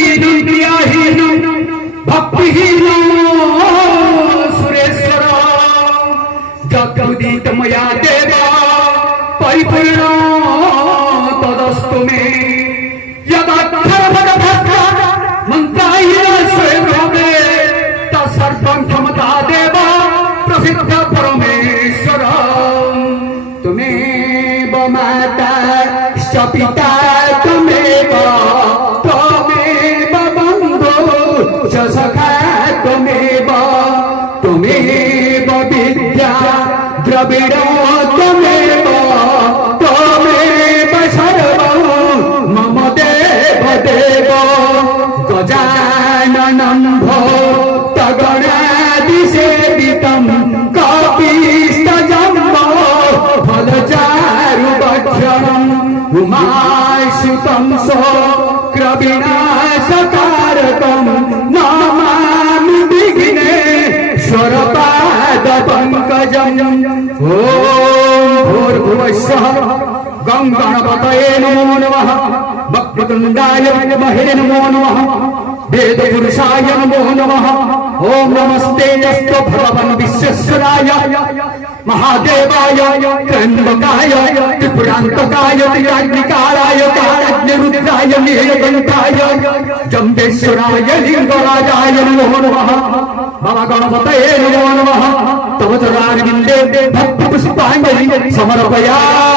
भक्तिहीनं क्रियाहीनं भक्तिहीनं सुरेश्वर जगुदित मया देवा परिपूर्ण तदस्तु मे यदाक्षरभगभक्ता मन्त्राय स्वयं भवे तत्सर्वं क्षमता देवा प्रसिद्ध परमेश्वर तुमेव माता च पिता तुमेव बन्धु च सखा तुमेव विद्या द्रविड़ तुमेव सर्वं मम देव देव गजाननं भक्तगणादिसेवितं कपिष्टजम्बो फलचारुभक्षणम् उमाश्रितं शोकविनाशकारकं नमामि विघ्नेश्वरपादपङ्कजम् ॐ भूर्भुवस्सुवः गं गणपतये नमो नमः वक्रतुण्डाय विद्महे नमो नमः वेदपुरुषाय नमो नमः ओम नमस्ते यस्तु भगवन् विश्वेश्वराय महादेवाय त्र्यम्बकाय त्रिपुरान्तकाय त्रिकाग्निकालाय कालज्ञरुद्राय नीलकण्ठाय जम्बेश्वराय लिङ्गराजाय नमो नमः भवगणपतये नमो नमः तव चरणारविन्दे भक्तिपुष्पाञ्जलिं समर्पयामि।